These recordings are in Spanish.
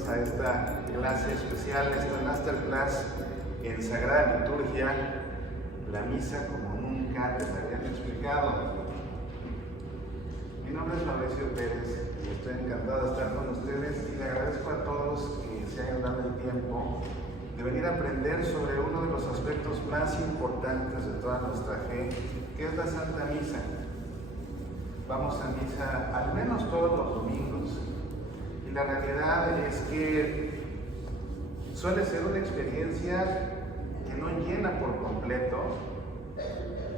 bienvenidos a esta clase especial, esta masterclass en Sagrada Liturgia, la misa como nunca te la habían explicado. Mi nombre es Mauricio Pérez y estoy encantado de estar con ustedes y le agradezco a todos que se hayan dado el tiempo de venir a aprender sobre uno de los aspectos más importantes de toda nuestra fe, que es la Santa Misa. Vamos a misa al menos todos los domingos. Y la realidad es que suele ser una experiencia que no llena por completo,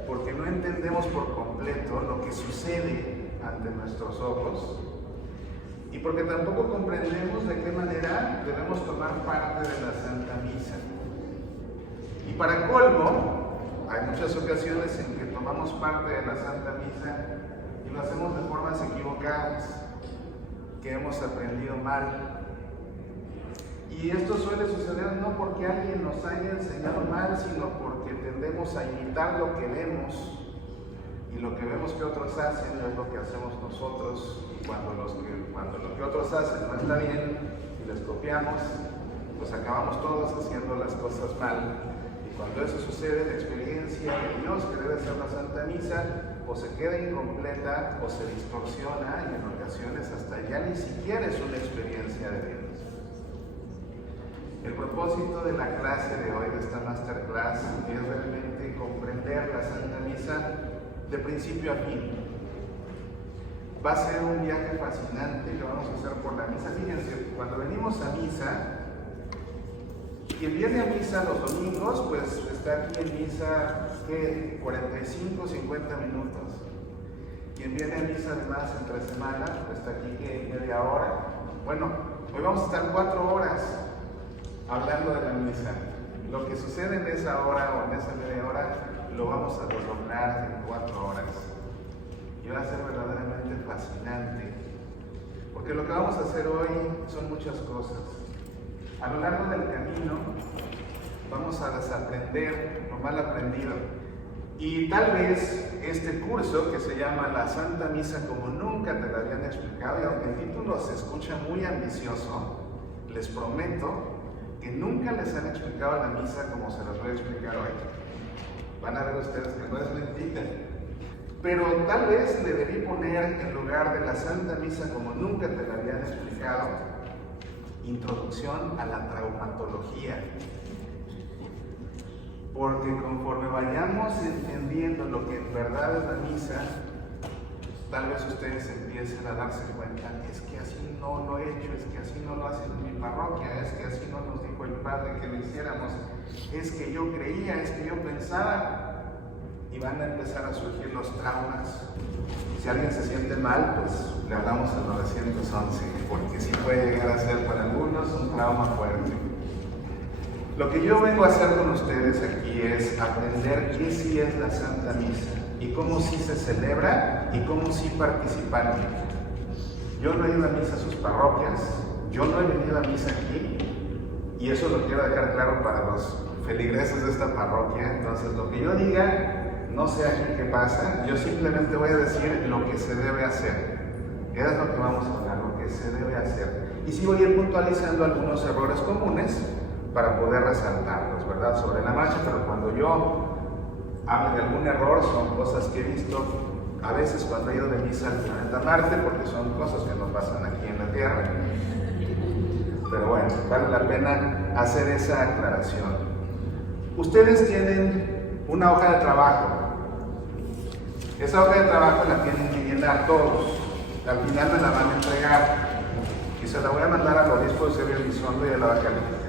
porque no entendemos por completo lo que sucede ante nuestros ojos, y porque tampoco comprendemos de qué manera debemos tomar parte de la Santa Misa. Y para colmo, hay muchas ocasiones en que tomamos parte de la Santa Misa y lo hacemos de formas equivocadas, que hemos aprendido mal. Y esto suele suceder no porque alguien nos haya enseñado mal, sino porque tendemos a imitar lo que vemos, y lo que vemos que otros hacen es lo que hacemos nosotros. Y cuando lo que otros hacen no está bien y les copiamos, pues acabamos todos haciendo las cosas mal. Y cuando eso sucede, la experiencia de Dios, que debe ser la Santa Misa, o se queda incompleta o se distorsiona, y en ocasiones hasta ya ni siquiera es una experiencia de Dios. El propósito de la clase de hoy, de esta masterclass, es realmente comprender la Santa Misa de principio a fin. Va a ser un viaje fascinante que vamos a hacer por la misa. Fíjense, cuando venimos a misa, quien viene a misa los domingos, pues está aquí en misa, ¿qué? 45, 50 minutos. Quien viene a misa además entre semana, pues está aquí, ¿qué? Media hora. Bueno, hoy vamos a estar 4 horas hablando de la misa. Lo que sucede en esa hora o en esa media hora lo vamos a desdoblar en 4 horas. Y va a ser verdaderamente fascinante, porque lo que vamos a hacer hoy son muchas cosas. A lo largo del camino vamos a desaprender lo mal aprendido. Y tal vez este curso, que se llama La Santa Misa como nunca te la habían explicado, y aunque el título se escucha muy ambicioso, les prometo que nunca les han explicado la misa como se las voy a explicar hoy. Van a ver ustedes que no es mentira. Pero tal vez le debí poner, en lugar de la Santa Misa como nunca te la habían explicado, Introducción a la Traumatología. Porque conforme vayamos entendiendo lo que en verdad es la misa, tal vez ustedes empiecen a darse cuenta, es que así no lo he hecho, es que así no lo hacen en mi parroquia, es que así no nos dijo el padre que lo hiciéramos, es que yo creía, es que yo pensaba, y van a empezar a surgir los traumas. Si alguien se siente mal, pues le hablamos al 911, porque sí puede llegar a ser para algunos un trauma fuerte. Lo que yo vengo a hacer con ustedes aquí es aprender qué sí es la Santa Misa, y cómo sí se celebra, y cómo sí participar en ella. Yo no he ido a misa a sus parroquias, yo no he venido a misa aquí, y eso lo quiero dejar claro para los feligreses de esta parroquia. Entonces, lo que yo diga, no sé aquí qué pasa, yo simplemente voy a decir lo que se debe hacer. Es lo que vamos a hablar, lo que se debe hacer. Y sí voy a ir puntualizando algunos errores comunes para poder resaltarlos, ¿verdad?, sobre la marcha, pero cuando yo hable de algún error, son cosas que he visto a veces cuando he ido de misa al planeta Marte, porque son cosas que nos pasan aquí en la Tierra. Pero bueno, vale la pena hacer esa aclaración. Ustedes tienen una hoja de trabajo. Esa hoja de trabajo la tienen que llenar todos. Al final me la van a entregar. Y se la voy a mandar al obispo Eusebio Elizondo y a la Baja California.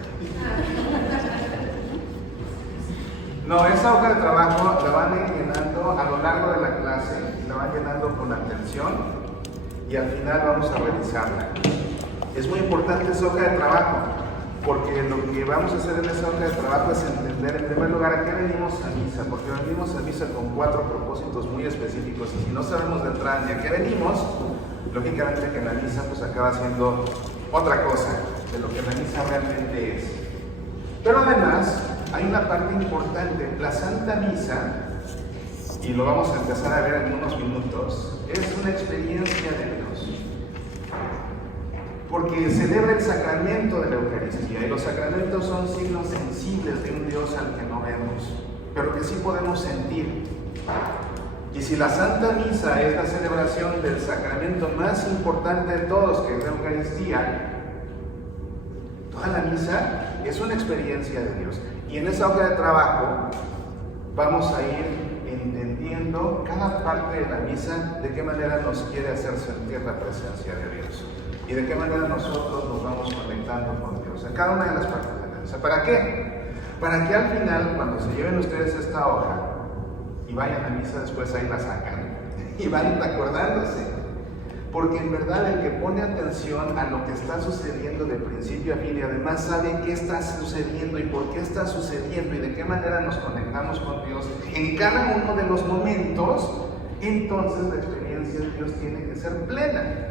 No, esa hoja de trabajo la van a ir llenando a lo largo de la clase, la van llenando con atención, y al final vamos a revisarla. Es muy importante esa hoja de trabajo, porque lo que vamos a hacer en esa hoja de trabajo es entender, en primer lugar, a qué venimos a misa, porque venimos a misa con 4 propósitos muy específicos, y si no sabemos de entrada ni a qué venimos, lógicamente que la misa pues acaba siendo otra cosa de lo que la misa realmente es. Pero además, hay una parte importante. La Santa Misa, y lo vamos a empezar a ver en unos minutos, es una experiencia de Dios. ¿Por qué? porque celebra el sacramento de la Eucaristía, y los sacramentos son signos sensibles de un Dios al que no vemos, pero que sí podemos sentir. Y si la Santa Misa es la celebración del sacramento más importante de todos, que es la Eucaristía, toda la misa es una experiencia de Dios. Y en esa hoja de trabajo vamos a ir entendiendo cada parte de la misa, de qué manera nos quiere hacer sentir la presencia de Dios y de qué manera nosotros nos vamos conectando con Dios en cada una de las partes de la misa. ¿Para qué? Para que al final, cuando se lleven ustedes esta hoja y vayan a misa, después ahí la sacan y van acordándose. Porque en verdad el que pone atención a lo que está sucediendo de principio a fin y además sabe qué está sucediendo y por qué está sucediendo y de qué manera nos conectamos con Dios en cada uno de los momentos, entonces la experiencia de Dios tiene que ser plena.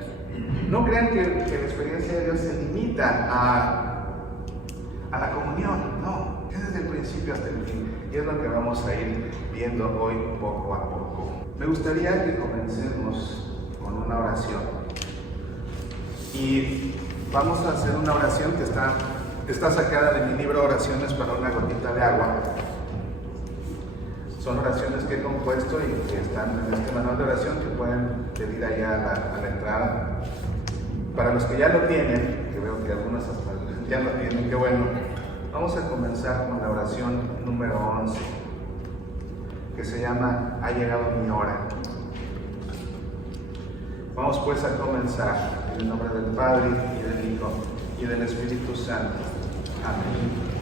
No crean que la experiencia de Dios se limita a la comunión, no, es desde el principio hasta el fin. Y es lo que vamos a ir viendo hoy poco a poco. Me gustaría que comencemos con una oración. Y vamos a hacer una oración que está sacada de mi libro Oraciones para una gotita de agua. Son oraciones que he compuesto y que están en este manual de oración que pueden pedir allá a la entrada. Para los que ya lo tienen, que veo que algunos hasta ya lo tienen, qué bueno. Vamos a comenzar con la oración número 11, que se llama Ha llegado mi hora. Vamos pues a comenzar en el nombre del Padre, y del Hijo, y del Espíritu Santo. Amén.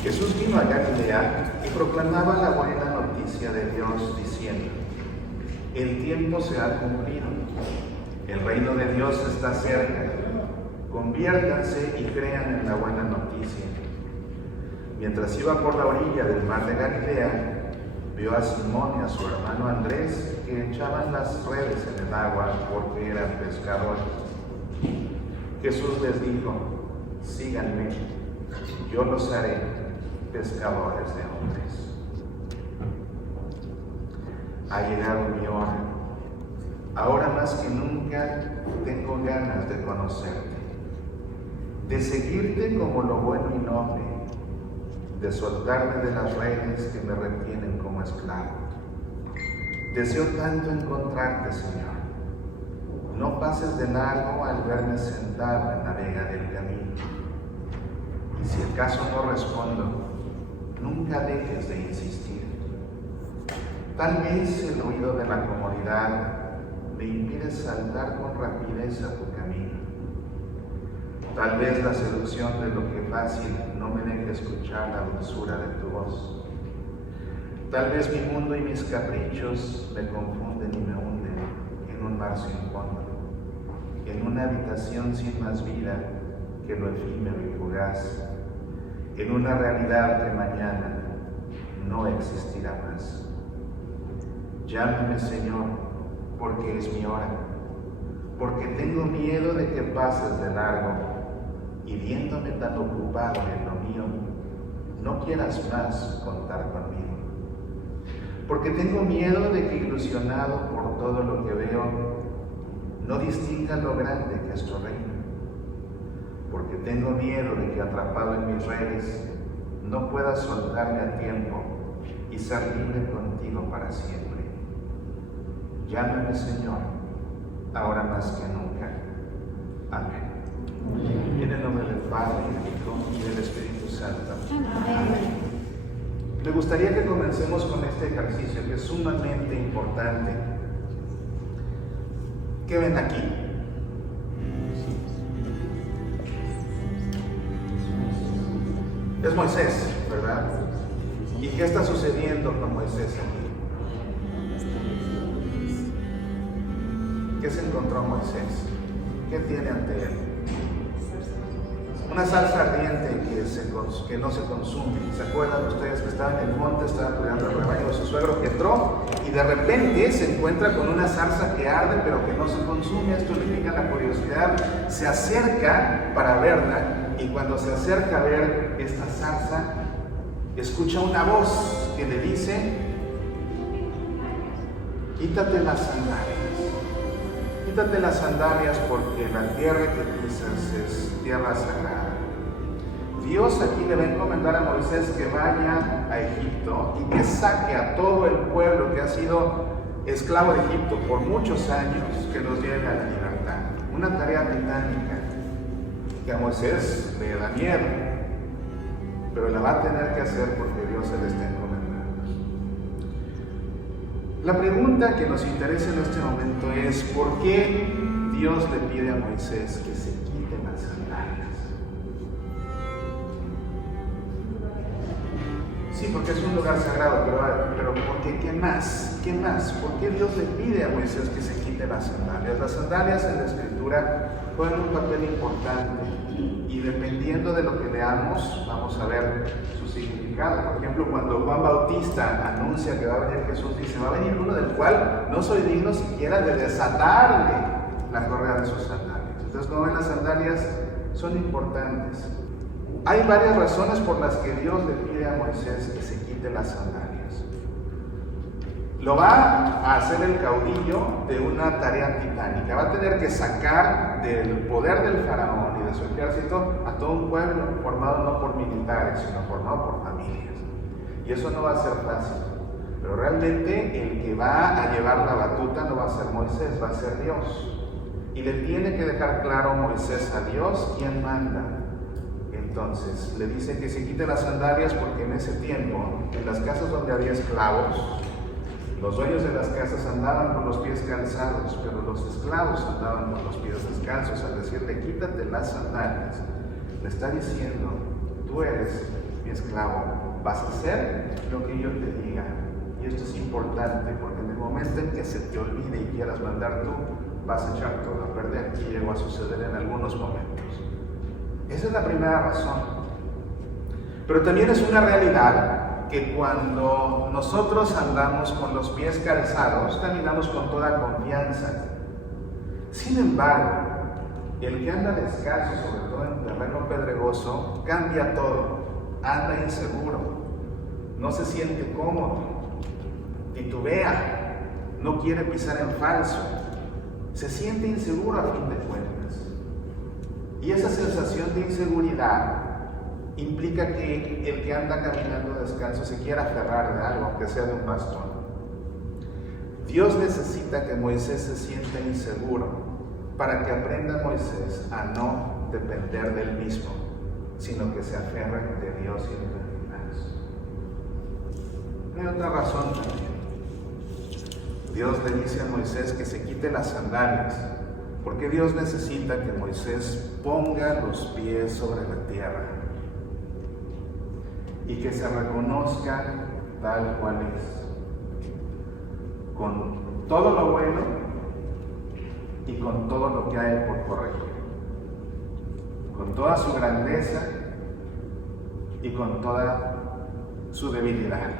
Jesús vino a Galilea y proclamaba la buena noticia de Dios, diciendo: el tiempo se ha cumplido, el reino de Dios está cerca, conviértanse y crean en la buena noticia. Mientras iba por la orilla del mar de Galilea, vio a Simón y a su hermano Andrés que echaban las redes en el agua porque eran pescadores. Jesús les dijo: síganme, yo los haré pescadores de hombres. Ha llegado mi hora. Ahora más que nunca tengo ganas de conocerte, de seguirte como lo bueno y noble, de soltarme de las redes que me retienen como esclavo. Deseo tanto encontrarte, Señor. No pases de largo al verme sentado en la vega del camino. Y si acaso no respondo, nunca dejes de insistir. Tal vez el ruido de la comodidad me impide saltar con rapidez a tu camino. Tal vez la seducción de lo que fácil no me deje escuchar la dulzura de tu voz. Tal vez mi mundo y mis caprichos me confunden y me hunden en un mar sin fondo, en una habitación sin más vida que lo efímero y fugaz, en una realidad que mañana no existirá más. Llámame, Señor, porque es mi hora, porque tengo miedo de que pases de largo y viéndome tan ocupado en lo mío, no quieras más contar conmigo. Porque tengo miedo de que ilusionado por todo lo que veo, no distinga lo grande que es tu reino. Porque tengo miedo de que atrapado en mis redes, no pueda soltarme a tiempo y ser libre contigo para siempre. Llámame, Señor, ahora más que nunca. Amén. En el nombre del Padre, del Hijo y del Espíritu Santo. Amén. Me gustaría que comencemos con este ejercicio que es sumamente importante. ¿Qué ven aquí? Es Moisés, ¿verdad? ¿Y qué está sucediendo con Moisés aquí? ¿Qué se encontró Moisés? ¿Qué tiene ante él? Una zarza ardiente que no se consume. ¿Se acuerdan ustedes que estaba en el monte, estaba cuidando el rebaño de su suegro Jetro, y de repente se encuentra con una zarza que arde pero que no se consume? Esto le pica la curiosidad, se acerca para verla, y cuando se acerca a ver esta zarza, escucha una voz que le dice: quítate las sandalias, quítate las sandalias porque la tierra que pisas es tierra sagrada. Dios aquí le va a encomendar a Moisés que vaya a Egipto y que saque a todo el pueblo que ha sido esclavo de Egipto por muchos años, que los lleve a la libertad. Una tarea titánica que a Moisés le da miedo, pero la va a tener que hacer porque Dios se le está encomendando. La pregunta que nos interesa en este momento es: ¿por qué Dios le pide a Moisés que se quite las sandalias? Sí, porque es un lugar sagrado, pero ¿por qué? ¿Qué más? ¿Qué más? ¿Por qué Dios le pide a Moisés que se quite las sandalias? Las sandalias en la Escritura juegan un papel importante y dependiendo de lo que leamos, vamos a ver su significado. Por ejemplo, cuando Juan Bautista anuncia que va a venir Jesús, dice: va a venir uno del cual no soy digno siquiera de desatarle la correa de sus sandalias. Entonces, como ven, las sandalias son importantes. Hay varias razones por las que Dios le pide a Moisés que se quite las sandalias. Lo va a hacer el caudillo de una tarea titánica. Va a tener que sacar del poder del faraón y de su ejército a todo un pueblo formado no por militares, sino formado por familias. Y eso no va a ser fácil. Pero realmente el que va a llevar la batuta no va a ser Moisés, va a ser Dios. Y le tiene que dejar claro Moisés a Dios quién manda. Entonces le dice que se quite las sandalias porque en ese tiempo, en las casas donde había esclavos, los dueños de las casas andaban con los pies calzados, pero los esclavos andaban con los pies descalzos. Al decirle quítate las sandalias, le está diciendo: tú eres mi esclavo, vas a hacer lo que yo te diga. Y esto es importante porque en el momento en que se te olvide y quieras mandar tú, vas a echar todo a perder. Y llegó a suceder en algunos momentos. Esa es la primera razón. Pero también es una realidad que cuando nosotros andamos con los pies calzados, caminamos con toda confianza. Sin embargo, el que anda descalzo, sobre todo en terreno pedregoso, cambia todo, anda inseguro, no se siente cómodo, titubea, no quiere pisar en falso, se siente inseguro a fin de cuentas. Y esa sensación de inseguridad implica que el que anda caminando descalzo se quiera aferrar de algo, aunque sea de un bastón. Dios necesita que Moisés se sienta inseguro para que aprenda Moisés a no depender del mismo, sino que se aferre de Dios y de los demás. Hay otra razón también. Dios le dice a Moisés que se quite las sandalias, porque Dios necesita que Moisés ponga los pies sobre la tierra y que se reconozca tal cual es, con todo lo bueno y con todo lo que hay por corregir, con toda su grandeza y con toda su debilidad.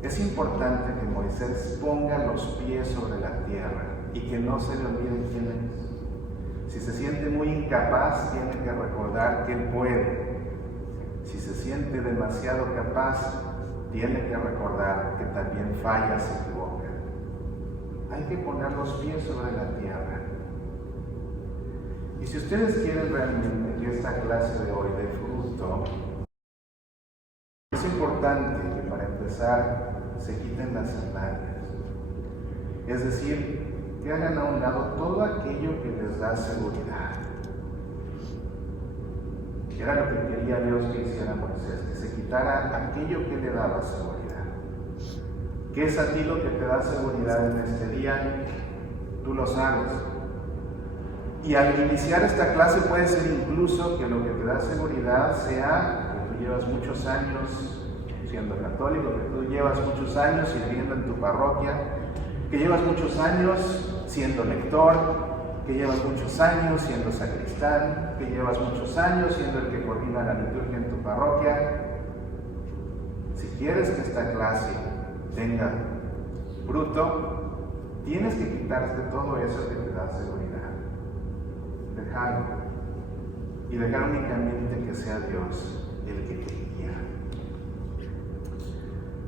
Es importante que Moisés ponga los pies sobre la tierra y que no se le olvide quién es. Si se siente muy incapaz, tiene que recordar que él puede. Si se siente demasiado capaz, tiene que recordar que también falla, se equivoca. Hay que poner los pies sobre la tierra. Y si ustedes quieren realmente que esta clase de hoy dé fruto, es importante que para empezar se quiten las sandalias. Es decir, que hagan a un lado todo aquello que les da seguridad. Era lo que quería Dios que hiciera Moisés, que se quitara aquello que le daba seguridad. ¿Qué es a ti lo que te da seguridad en este día? Tú lo sabes. Y al iniciar esta clase puede ser incluso que lo que te da seguridad sea que tú llevas muchos años siendo católico, que tú llevas muchos años sirviendo en tu parroquia, que llevas muchos años siendo lector, que llevas muchos años siendo sacristán, que llevas muchos años siendo el que coordina la liturgia en tu parroquia. Si quieres que esta clase tenga fruto, tienes que quitarte todo eso que te da seguridad. Dejarlo. Y dejar únicamente que sea Dios el que te guía.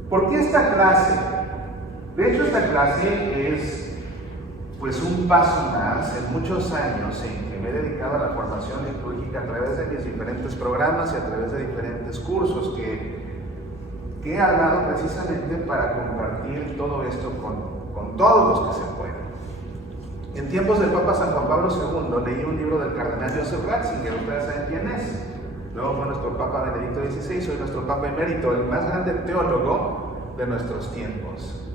¿Por qué esta clase? De hecho, esta clase es pues un paso más en muchos años en que me he dedicado a la formación litúrgica a través de mis diferentes programas y a través de diferentes cursos que he armado precisamente para compartir todo esto con todos los que se puedan. En tiempos del Papa San Juan Pablo II leí un libro del cardenal Joseph Ratzinger, ustedes saben quién es. Luego fue nuestro Papa Benedicto XVI, hoy nuestro Papa emérito, el más grande teólogo de nuestros tiempos.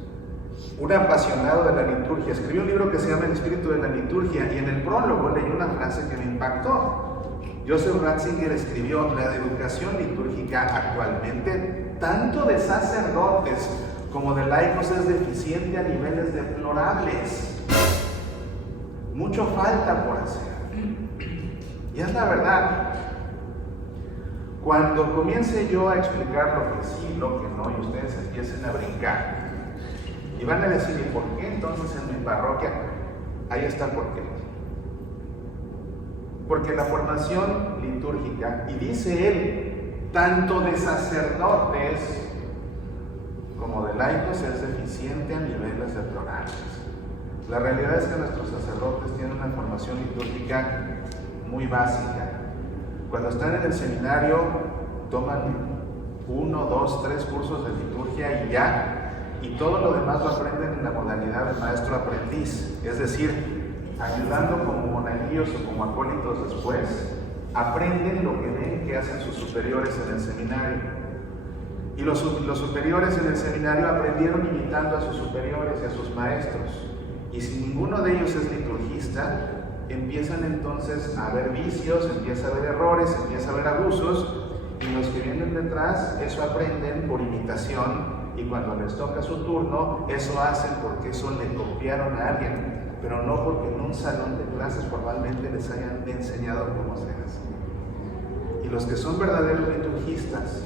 Un apasionado de la liturgia, escribió un libro que se llama El Espíritu de la Liturgia y en el prólogo leí una frase que me impactó. Joseph Ratzinger escribió: la educación litúrgica actualmente, tanto de sacerdotes como de laicos, es deficiente a niveles deplorables. Mucho falta por hacer. Y es la verdad. Cuando comience yo a explicar lo que sí, lo que no, y ustedes empiecen a brincar, y van a decir: ¿y por qué entonces en mi parroquia? Ahí está el porqué. Porque la formación litúrgica, y dice él, tanto de sacerdotes como de laicos, es deficiente a niveles deplorables. La realidad es que nuestros sacerdotes tienen una formación litúrgica muy básica. Cuando están en el seminario, toman 1, 2, 3 cursos de liturgia y ya. Y todo lo demás lo aprenden en la modalidad de maestro-aprendiz, es decir, ayudando como monaguillos o como acólitos después, aprenden lo que ven que hacen sus superiores en el seminario. Y los superiores en el seminario aprendieron imitando a sus superiores y a sus maestros. Y si ninguno de ellos es liturgista, empiezan entonces a haber vicios, empieza a haber errores, empieza a haber abusos, y los que vienen detrás eso aprenden por imitación. Y cuando les toca su turno, eso hacen porque eso le copiaron a alguien, pero no porque en un salón de clases formalmente les hayan enseñado cómo se hace. Y los que son verdaderos liturgistas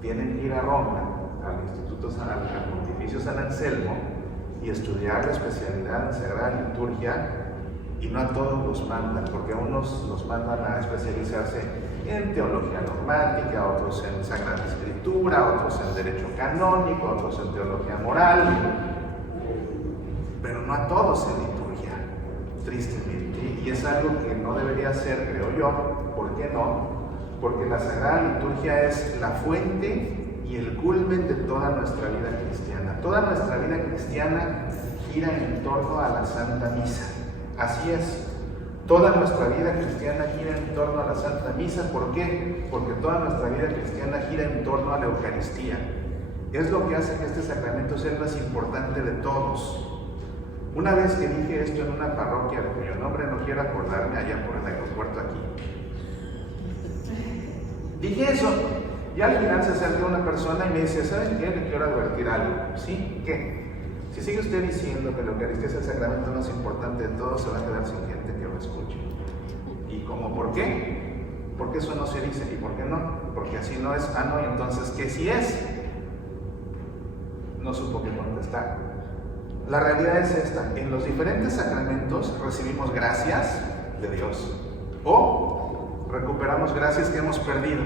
tienen que ir a Roma, al Pontificio San Anselmo, y estudiar la especialidad en Sagrada Liturgia, y no a todos los mandan, porque a unos los mandan a especializarse en teología dogmática, otros en Sagrada Escritura, otros en Derecho Canónico, otros en Teología Moral, pero no a todos en liturgia, tristemente. Y es algo que no debería ser, creo yo. ¿Por qué no? Porque la Sagrada Liturgia es la fuente y el culmen de toda nuestra vida cristiana. Toda nuestra vida cristiana gira en torno a la Santa Misa. Así es. Toda nuestra vida cristiana gira en torno a la Santa Misa. ¿Por qué? Porque toda nuestra vida cristiana gira en torno a la Eucaristía. Es lo que hace que este sacramento sea el más importante de todos. Una vez que dije esto en una parroquia de cuyo nombre no quiero acordarme, allá por el aeropuerto aquí, dije eso, y al final se acerca una persona y me dice: ¿saben qué? Le quiero advertir algo. ¿Sí? ¿Qué? Si sigue usted diciendo que la Eucaristía es el sacramento más importante de todos, se va a quedar sin gente que lo escuche. ¿Y cómo? ¿Por qué? Porque eso no se dice. ¿Y por qué no? Porque así no es. Ah, no, y entonces, ¿qué sí es? No supo qué contestar. La realidad es esta: en los diferentes sacramentos recibimos gracias de Dios o recuperamos gracias que hemos perdido.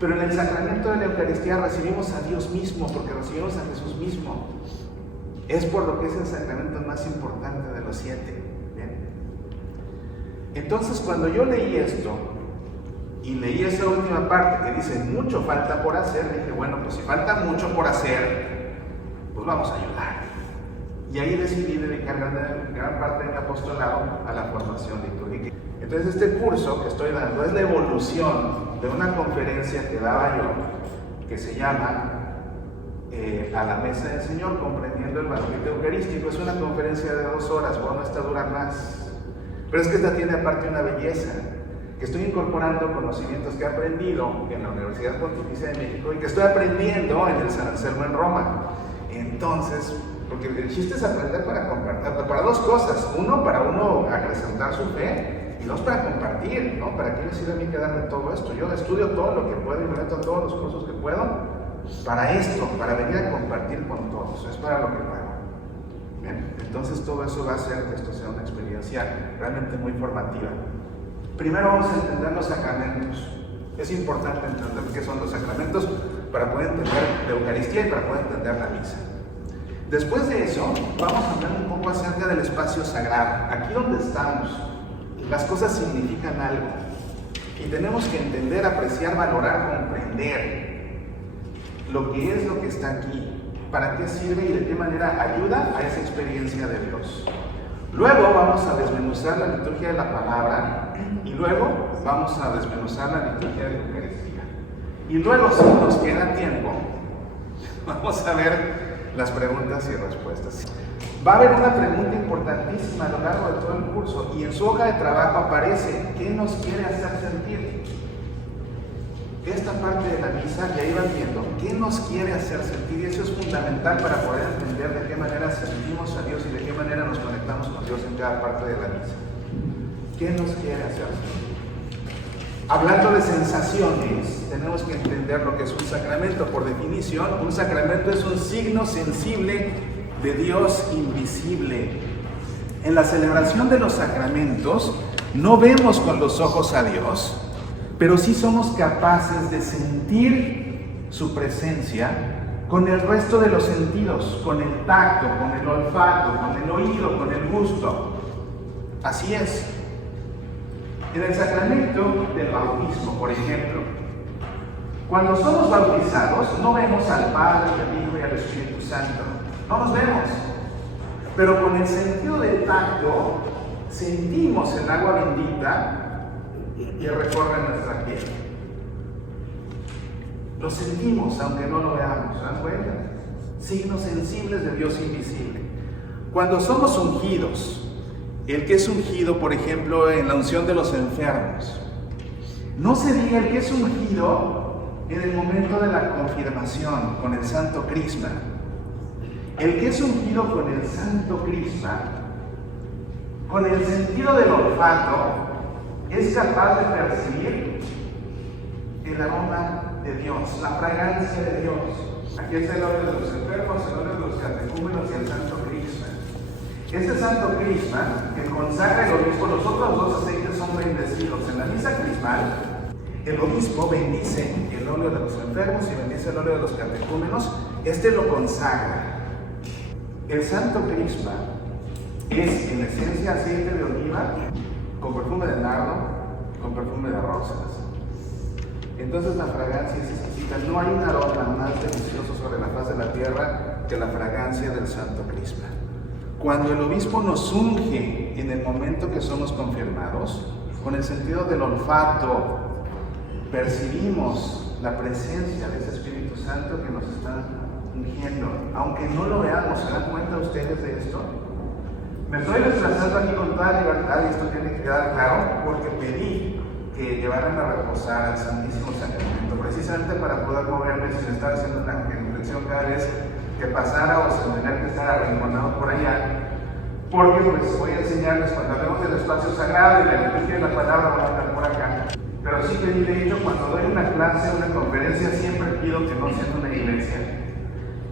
Pero en el sacramento de la Eucaristía recibimos a Dios mismo, porque recibimos a Jesús mismo. Es por lo que es el sacramento más importante de los 7. ¿Bien? Entonces, cuando yo leí esto y leí esa última parte que dice mucho falta por hacer, dije: bueno, pues si falta mucho por hacer, pues vamos a ayudar. Y ahí decidí dedicar gran parte de mi apostolado a la formación litúrgica. Entonces, este curso que estoy dando es la evolución de una conferencia que daba yo, que se llama A la Mesa del Señor, comprendiendo el banquete eucarístico. Es una conferencia de 2 horas, bueno, esta dura más. Pero es que esta tiene aparte una belleza, que estoy incorporando conocimientos que he aprendido en la Universidad Pontificia de México y que estoy aprendiendo en el San Anselmo en Roma. Entonces, porque el chiste es aprender para compartir, para 2 cosas: uno, para uno acrecentar su fe, y 2, para compartir, ¿no? ¿Para qué me sirve a mí quedarme todo esto? Yo estudio todo lo que puedo y me meto a todos los cursos que puedo para esto, para venir a compartir con todos. Es para lo que hago. Bien, entonces todo eso va a hacer que esto sea una experiencia realmente muy formativa. Primero vamos a entender los sacramentos. Es importante entender qué son los sacramentos para poder entender la Eucaristía y para poder entender la misa. Después de eso, vamos a hablar un poco acerca del espacio sagrado. Aquí donde estamos, las cosas significan algo. Y tenemos que entender, apreciar, valorar, comprender lo que es lo que está aquí, para qué sirve y de qué manera ayuda a esa experiencia de Dios. Luego vamos a desmenuzar la liturgia de la palabra y luego vamos a desmenuzar la liturgia de la Eucaristía. Y luego, si nos queda tiempo, vamos a ver las preguntas y respuestas. Va a haber una pregunta importantísima a lo largo de todo el curso y en su hoja de trabajo aparece ¿qué nos quiere hacer sentir? Esta parte de la misa ya iban viendo qué nos quiere hacer sentir y eso es fundamental para poder entender de qué manera sentimos a Dios y de qué manera nos conectamos con Dios en cada parte de la misa. ¿Qué nos quiere hacer sentir? Hablando de sensaciones, tenemos que entender lo que es un sacramento. Por definición, un sacramento es un signo sensible de Dios invisible. En la celebración de los sacramentos no vemos con los ojos a Dios, pero sí somos capaces de sentir su presencia con el resto de los sentidos, con el tacto, con el olfato, con el oído, con el gusto. Así es. En el sacramento del bautismo, por ejemplo, cuando somos bautizados no vemos al Padre, al Hijo y al Espíritu Santo, no nos vemos, pero con el sentido del tacto sentimos el agua bendita que recorre nuestra piel. Lo sentimos aunque no lo veamos, ¿se dan cuenta? Signos sensibles de Dios invisible. Cuando somos ungidos, el que es ungido, por ejemplo, en la unción de los enfermos, no se diga el que es ungido en el momento de la confirmación con el Santo Crisma. El que es ungido con el Santo Crisma, con el sentido del olfato, es capaz de percibir el aroma de Dios, la fragancia de Dios. Aquí está el óleo de los enfermos, el óleo de los catecúmenos y el Santo Crisma. Este Santo Crisma que consagra el obispo, los otros dos aceites son bendecidos. En la misa crismal, el obispo bendice el óleo de los enfermos y bendice el óleo de los catecúmenos. Este lo consagra. El Santo Crisma es en esencia aceite de oliva con perfume de nardo, con perfume de rosas. Entonces la fragancia es exquisita. No hay un aroma más delicioso sobre la faz de la tierra que la fragancia del Santo Crisma. Cuando el obispo nos unge en el momento que somos confirmados, con el sentido del olfato, percibimos la presencia de ese Espíritu Santo que nos está ungiendo. Aunque no lo veamos, ¿se dan cuenta ustedes de esto? Me estoy desplazando aquí con toda libertad y esto tiene que quedar claro porque pedí que llevaran a reposar al Santísimo Sacramento, precisamente para poder moverme sin estar haciendo una reflexión cada vez que pasara o sin tener que estar arrinconado por allá, porque pues voy a enseñarles cuando hablemos del espacio sagrado y la liturgia de la palabra van a estar por acá. Pero sí que de hecho cuando doy una clase, una conferencia, siempre pido que no sea en una iglesia.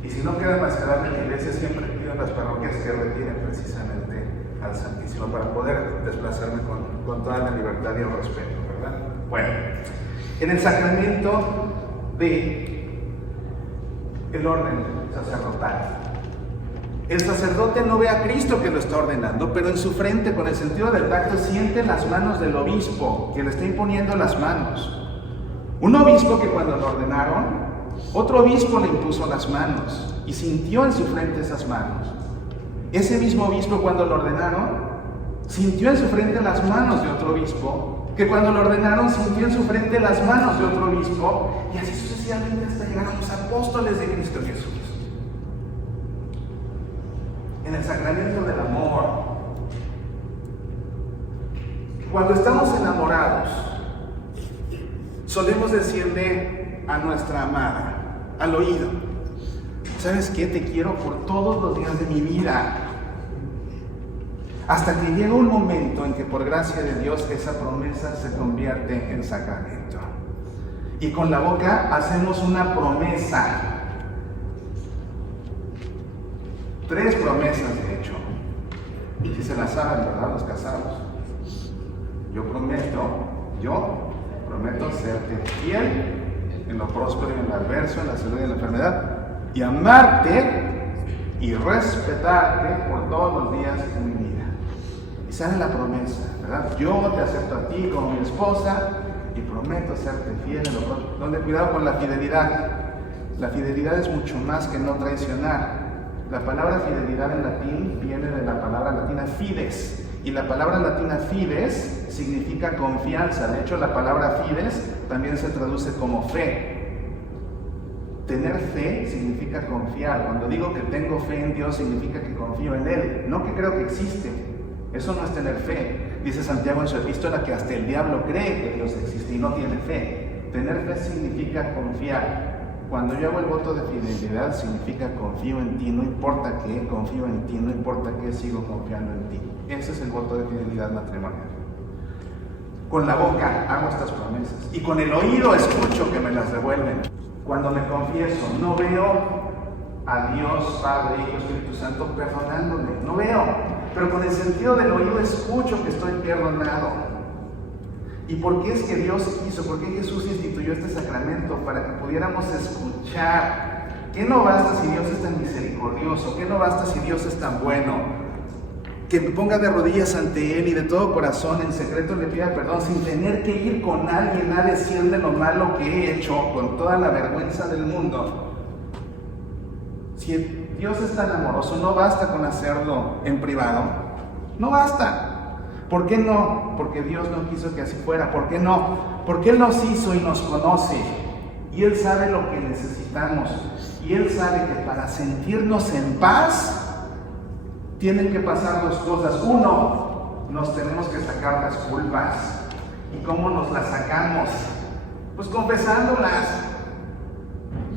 Y si no queda más que dar en la iglesia, siempre pido en las parroquias que retiren precisamente al Santísimo para poder desplazarme con toda la libertad y el respeto, ¿verdad? Bueno, en el sacramento de el orden sacerdotal, el sacerdote no ve a Cristo que lo está ordenando, pero en su frente, con el sentido del tacto, siente las manos del obispo que le está imponiendo las manos. Un obispo que cuando lo ordenaron, otro obispo le impuso las manos y sintió en su frente esas manos. Ese mismo obispo cuando lo ordenaron, sintió en su frente las manos de otro obispo, que cuando lo ordenaron sintió en su frente las manos de otro obispo, y así sucesivamente hasta llegar a los apóstoles de Cristo Jesús. En el sacramento del amor, cuando estamos enamorados, solemos decirle a nuestra amada, al oído, ¿sabes qué? Te quiero por todos los días de mi vida. Hasta que llega un momento en que por gracia de Dios esa promesa se convierte en sacramento. Y con la boca hacemos una promesa. 3 promesas de hecho. Si se las saben, ¿verdad? Los casados. Yo prometo serte fiel en lo próspero y en lo adverso, en la salud y en la enfermedad, y amarte y respetarte por todos los días de mi vida. Y sale la promesa, ¿verdad? Yo te acepto a ti como mi esposa y prometo serte fiel en lo próximo. Donde cuidado con la fidelidad. La fidelidad es mucho más que no traicionar. La palabra fidelidad en latín viene de la palabra latina fides. Y la palabra latina fides significa confianza. De hecho, la palabra fides también se traduce como fe. Tener fe significa confiar. Cuando digo que tengo fe en Dios, significa que confío en Él, no que creo que existe. Eso no es tener fe. Dice Santiago en su epístola que hasta el diablo cree que Dios existe y no tiene fe. Tener fe significa confiar. Cuando yo hago el voto de fidelidad, significa confío en ti, no importa qué, confío en ti, no importa qué, sigo confiando en ti. Ese es el voto de fidelidad matrimonial. Con la boca hago estas promesas y con el oído escucho que me las devuelven. Cuando me confieso, no veo a Dios, Padre, Hijo, Espíritu Santo perdonándome, no veo, pero con el sentido del oído escucho que estoy perdonado. ¿Y por qué es que Dios quiso? ¿Por qué Jesús instituyó este sacramento? Para que pudiéramos escuchar. ¿Qué no basta si Dios es tan misericordioso? ¿Qué no basta si Dios es tan bueno? Que me ponga de rodillas ante Él y de todo corazón en secreto le pida perdón sin tener que ir con alguien a decirle lo malo que he hecho con toda la vergüenza del mundo. Si Dios es tan amoroso, no basta con hacerlo en privado. No basta. ¿Por qué no? Porque Dios no quiso que así fuera. ¿Por qué no? Porque Él nos hizo y nos conoce. Y Él sabe lo que necesitamos. Y Él sabe que para sentirnos en paz, tienen que pasar dos cosas. Uno, nos tenemos que sacar las culpas. ¿Y cómo nos las sacamos? Pues confesándolas.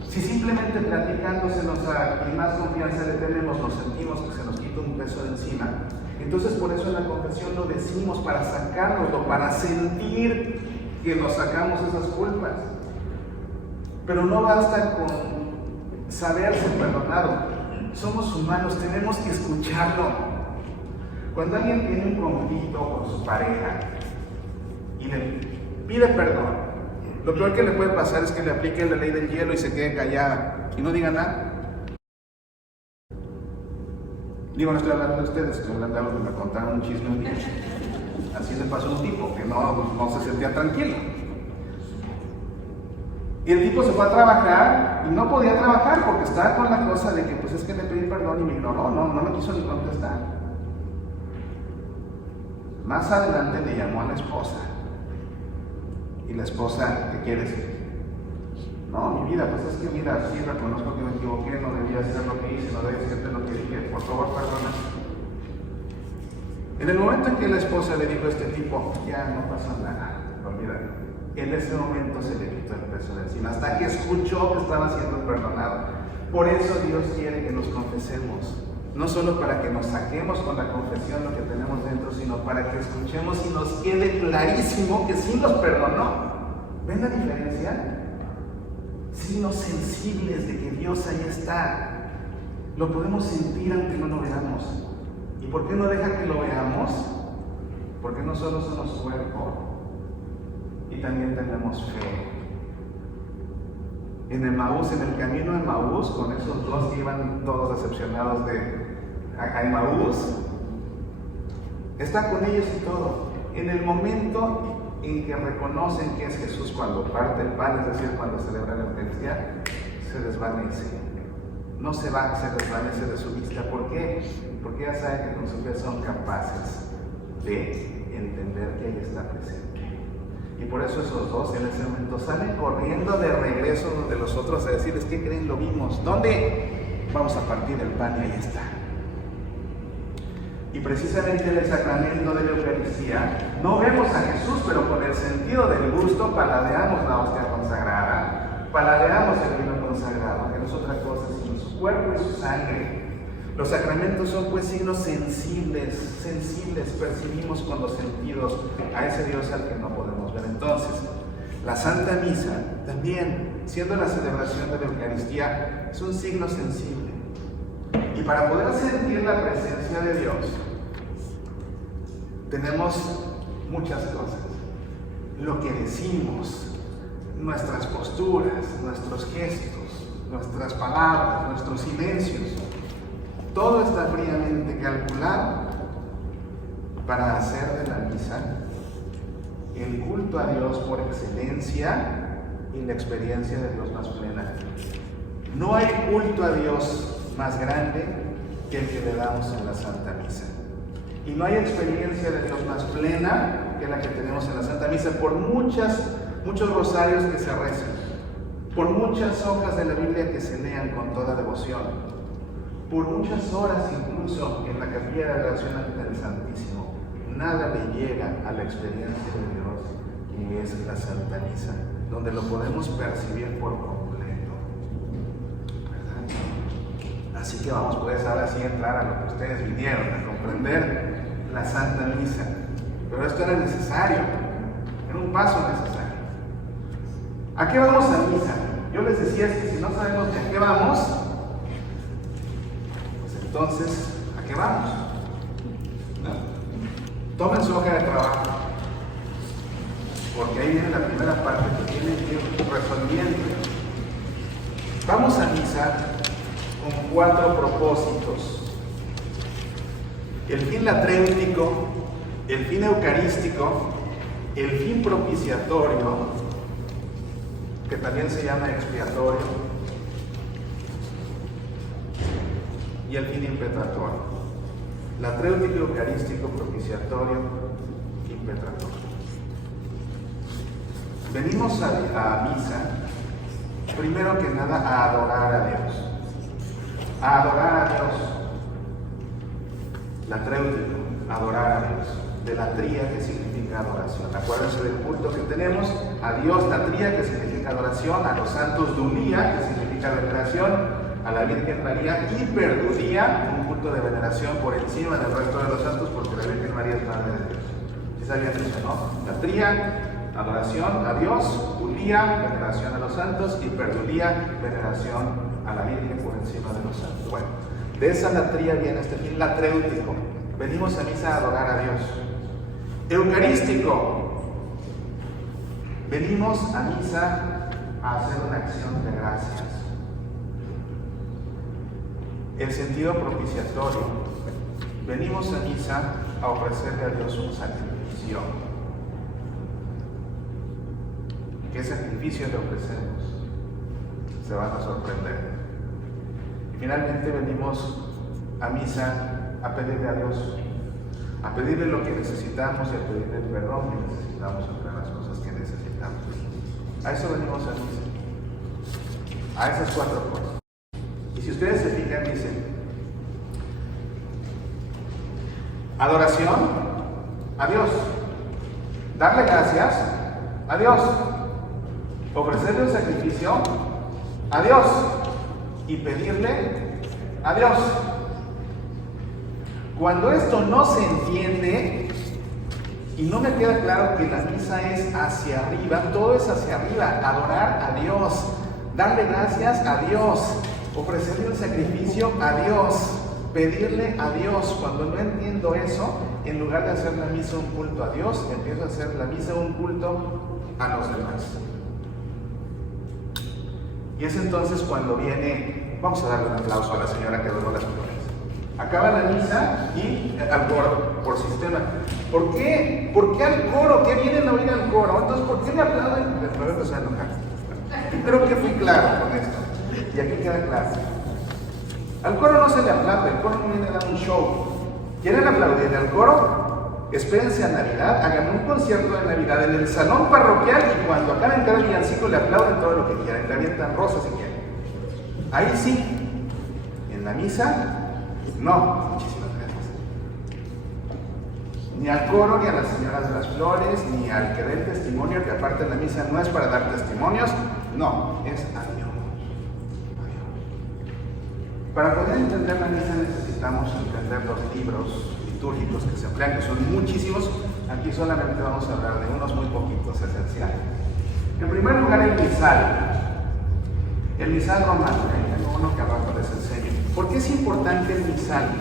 Si simplemente platicándosenos a quien más confianza le tenemos, nos sentimos que se nos quita un peso de encima. Entonces por eso en la confesión lo decimos, para sacárnoslo, para sentir que nos sacamos esas culpas. Pero no basta con saberse perdonado. Somos humanos, tenemos que escucharlo. Cuando alguien tiene un conflicto con su pareja y le pide perdón, lo peor que le puede pasar es que le aplique la ley del hielo y se quede callada y no diga nada. Digo, no estoy hablando de ustedes, estoy hablando de algo que me contaron un chisme un día. Así le pasó a un tipo que no se sentía tranquilo. Y el tipo se fue a trabajar y no podía trabajar porque estaba con la cosa de que pues es que le pedí perdón y me ignoró, no me quiso ni contestar. Más adelante le llamó a la esposa. Y la esposa, ¿qué quieres? No, mi vida, pues es que mira, sí reconozco que me equivoqué, no debía hacer lo que hice, no debía decirte lo que dije, por favor, perdona. En el momento en que la esposa le dijo a este tipo, ya no pasa nada, olvídalo. En ese momento se le quitó el peso de encima, hasta que escuchó que estaba siendo perdonado. Por eso Dios quiere que nos confesemos, no solo para que nos saquemos con la confesión lo que tenemos dentro, sino para que escuchemos y nos quede clarísimo que sí nos perdonó. ¿Ven la diferencia? Signos sensibles de que Dios ahí está. Lo podemos sentir aunque no lo veamos. ¿Y por qué no deja que lo veamos? Porque no solo somos cuerpo, y también tenemos fe. En Emaús, en el camino de Emaús, con esos dos que iban todos decepcionados a Emaús, está con ellos y todo. En el momento en que reconocen que es Jesús cuando parte el pan, es decir, cuando celebra la Eucaristía, se desvanece. No se va, se desvanece de su vista. ¿Por qué? Porque ya saben que con su fe son capaces de entender que ella está presente. Y por eso esos dos en ese momento salen corriendo de regreso donde los otros a decirles, ¿qué creen? Lo vimos. ¿Dónde? Vamos a partir el pan y ahí está. Y precisamente en el sacramento de la Eucaristía no vemos a Jesús, pero con el sentido del gusto paladeamos la hostia consagrada, paladeamos el vino consagrado, que no es otra cosa sino su cuerpo y su sangre. Los sacramentos son pues signos sensibles, percibimos con los sentidos a ese Dios al que no podemos ver. Entonces, la Santa Misa también, siendo la celebración de la Eucaristía, es un signo sensible. Y para poder sentir la presencia de Dios, tenemos muchas cosas. Lo que decimos, nuestras posturas, nuestros gestos, nuestras palabras, nuestros silencios. Todo está fríamente calculado para hacer de la misa el culto a Dios por excelencia y la experiencia de Dios más plena. No hay culto a Dios más grande que el que le damos en la Santa Misa. Y no hay experiencia de Dios más plena que la que tenemos en la Santa Misa, por muchos rosarios que se rezan, por muchas hojas de la Biblia que se lean con toda devoción, por muchas horas incluso en la capilla de adoración ante el Santísimo. Nada le llega a la experiencia de Dios que es la Santa Misa, donde lo podemos percibir por completo, ¿verdad? Así que vamos pues ahora sí a entrar a lo que ustedes vinieron, a comprender la Santa Misa. Pero esto era necesario, era un paso necesario. ¿A qué vamos a misa? Yo les decía que si no sabemos de a qué vamos, pues entonces, ¿a qué vamos? ¿No? Tomen su hoja de trabajo, porque ahí viene la primera parte que tiene que ir resolviendo. Vamos a misa con 4 propósitos: el fin latréutico, el fin eucarístico, el fin propiciatorio, que también se llama expiatorio, y el fin impetratorio. Latréutico, eucarístico, propiciatorio, impetratorio. Venimos a misa, primero que nada, a adorar a Dios. A adorar a Dios. Latréutico, adorar a Dios. De latría, que significa adoración. Acuérdense del culto que tenemos a Dios, latría, que significa adoración, a los santos dulía, que significa veneración, a la Virgen María, hiperdulía, un culto de veneración por encima del resto de los santos, porque la Virgen María es madre de Dios. ¿Sí sabían eso, no? Latría, adoración a Dios; dulía, veneración a los santos; hiperdulía, veneración a la Virgen por encima de los santos. Bueno, de esa latría viene este fin latréutico. Venimos a misa a adorar a Dios. Eucarístico. Venimos a misa a hacer una acción de gracias. El sentido propiciatorio. Venimos a misa a ofrecerle a Dios un sacrificio. ¿Qué sacrificio le ofrecemos? Se van a sorprender. Y finalmente venimos a misa a pedirle a Dios, a pedirle lo que necesitamos y a pedirle el perdón que necesitamos entre las cosas que necesitamos. A eso venimos a misa, a esas 4 cosas. Y si ustedes se fijan, dicen adoración a Dios, darle gracias a Dios, ofrecerle un sacrificio a Dios y pedirle a Dios. Cuando esto no se entiende y no me queda claro que la misa es hacia arriba, todo es hacia arriba: adorar a Dios, darle gracias a Dios, ofrecerle un sacrificio a Dios, pedirle a Dios. Cuando no entiendo eso, en lugar de hacer la misa un culto a Dios, empiezo a hacer la misa un culto a los demás. Y es entonces cuando viene, vamos a darle un aplauso a la señora que donó las flores. Acaba la misa y al coro, por sistema. ¿Por qué? ¿Por qué al coro? ¿Qué vienen a oír al coro? Entonces, ¿por qué le aplauden? Me voy a empezar a enojar. Creo que fui claro con esto. Y aquí queda claro. Al coro no se le aplaude, el coro no viene a dar un show. ¿Quieren aplaudir al coro? Espérense a Navidad, hagan un concierto de Navidad en el salón parroquial y cuando acaben cada villancico le aplauden todo lo que quieran, le avientan rosas si quieren. Ahí sí. En la misa, no. Muchísimas gracias. Ni al coro, ni a las señoras de las flores, ni al que dé el testimonio, que aparte la misa no es para dar testimonios, no, es a Dios. Para poder entender la misa necesitamos entender los libros litúrgicos que se emplean, que son muchísimos. Aquí solamente vamos a hablar de unos muy poquitos esenciales. En primer lugar, el misal romano, uno que abajo les enseño. ¿Por qué es importante el misal?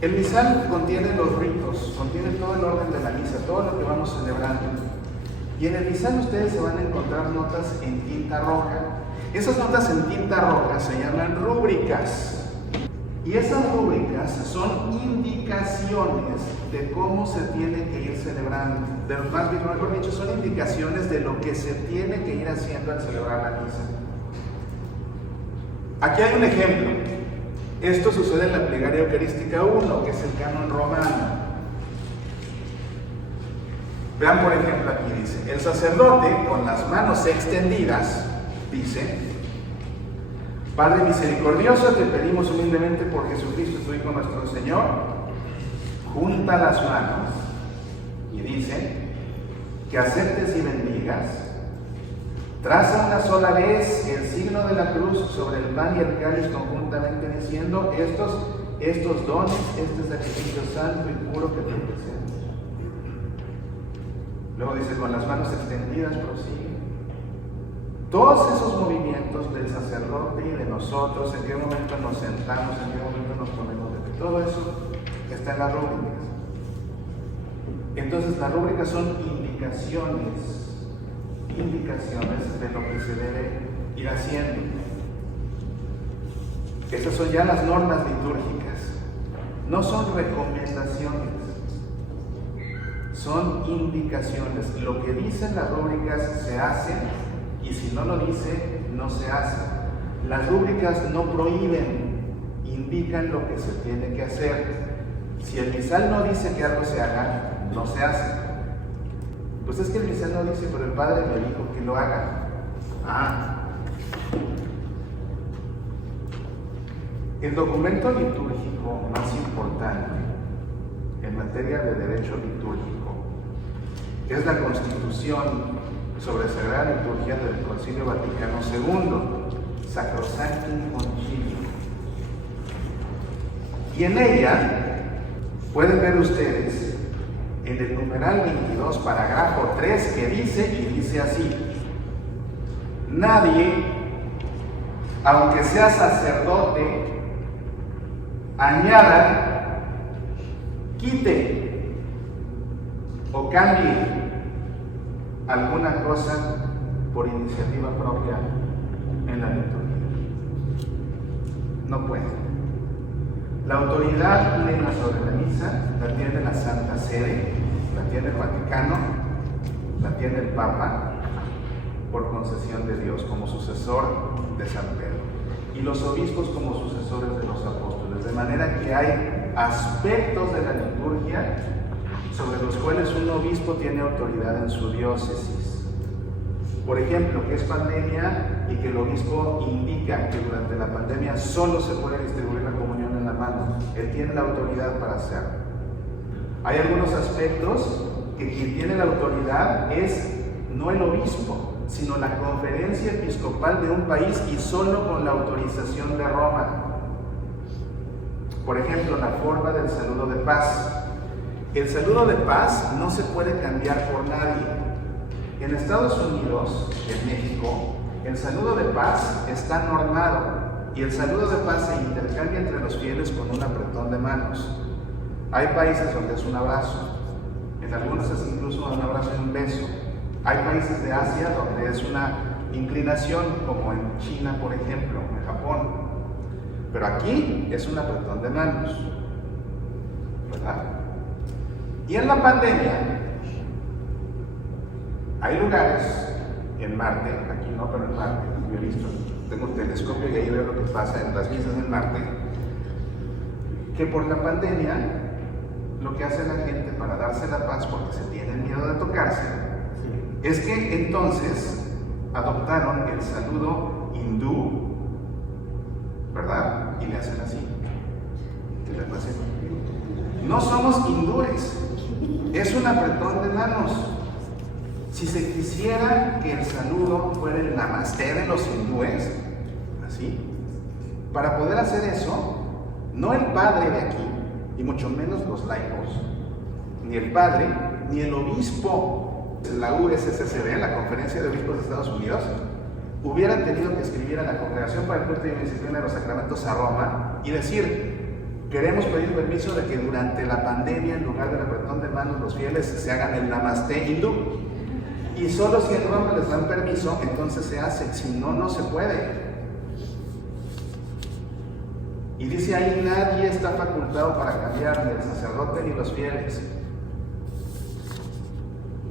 El misal contiene los ritos, contiene todo el orden de la misa, todo lo que vamos celebrando. Y en el misal ustedes se van a encontrar notas en tinta roja. Esas notas en tinta roja se llaman rúbricas. Y esas rúbricas son indicaciones de cómo se tiene que ir celebrando. Más bien, mejor dicho, son indicaciones de lo que se tiene que ir haciendo al celebrar la misa. Aquí hay un ejemplo. Esto sucede en la Plegaria Eucarística 1, que es el canon romano. Vean, por ejemplo, aquí dice: el sacerdote, con las manos extendidas, dice: Padre misericordioso, te pedimos humildemente por Jesucristo, tu Hijo nuestro Señor, junta las manos y dice que aceptes y bendigas, traza una sola vez el signo de la cruz sobre el pan y el cáliz conjuntamente, diciendo: estos dones, este sacrificio santo y puro que te presento. Luego dice: con las manos extendidas prosigue. Todos esos movimientos del sacerdote y de nosotros, en qué momento nos sentamos, en qué momento nos ponemos de pie, todo eso está en las rúbricas. Entonces, las rúbricas son indicaciones de lo que se debe ir haciendo. Esas son ya las normas litúrgicas, no son recomendaciones, son indicaciones. Lo que dicen las rúbricas se hace, y si no lo dice, no se hace. Las rúbricas no prohíben, indican lo que se tiene que hacer. Si el misal no dice que algo se haga, no se hace. Pues es que el misal no dice, pero el Padre me dijo que lo haga. El documento litúrgico más importante en materia de derecho litúrgico es la Constitución sobre Sagrada Liturgia del Concilio Vaticano II, Sacrosanctum Concilium. Y en ella pueden ver ustedes en el numeral 22, parágrafo 3, que dice así: nadie, aunque sea sacerdote, añada, quite o cambie alguna cosa por iniciativa propia en la liturgia. No puede. La autoridad plena sobre la misa la tiene la Santa Sede, la tiene el Vaticano, la tiene el Papa, por concesión de Dios, como sucesor de San Pedro, y los obispos como sucesores de los apóstoles, de manera que hay aspectos de la liturgia sobre los cuales un obispo tiene autoridad en su diócesis. Por ejemplo, que es pandemia y que el obispo indica que durante la pandemia solo se puede distribuir la comunión en la mano. Él tiene la autoridad para hacerlo. Hay algunos aspectos que quien tiene la autoridad es no el obispo, sino la conferencia episcopal de un país, y solo con la autorización de Roma. Por ejemplo, la forma del saludo de paz. El saludo de paz no se puede cambiar por nadie. En Estados Unidos y en México, el saludo de paz está normado, y el saludo de paz se intercambia entre los fieles con un apretón de manos. Hay países donde es un abrazo, en algunos es incluso un abrazo y un beso. Hay países de Asia donde es una inclinación, como en China, por ejemplo, en Japón. Pero aquí es un apretón de manos, ¿verdad? Y en la pandemia, hay lugares en Marte, aquí no, pero en Marte, yo he visto, tengo un telescopio y ahí veo lo que pasa en las misas en Marte, que por la pandemia, lo que hace la gente para darse la paz, porque se tienen miedo de tocarse, es que entonces adoptaron el saludo hindú, ¿verdad? Y le hacen así. ¿Qué le pasa? No somos hindúes, es un apretón de manos. Si se quisiera que el saludo fuera el namasté de los hindúes, así, para poder hacer eso, no el padre de aquí, y mucho menos los laicos, ni el padre, ni el obispo, la USCCB, la Conferencia de Obispos de Estados Unidos, hubieran tenido que escribir a la Congregación para el Culto y Disciplina de los Sacramentos a Roma y decir: queremos pedir permiso de que durante la pandemia, en lugar del apretón de manos, los fieles se hagan el namasté hindú. Y solo si en Roma les dan permiso, entonces se hace. Si no, no se puede. Y dice ahí, nadie está facultado para cambiar, ni el sacerdote ni los fieles.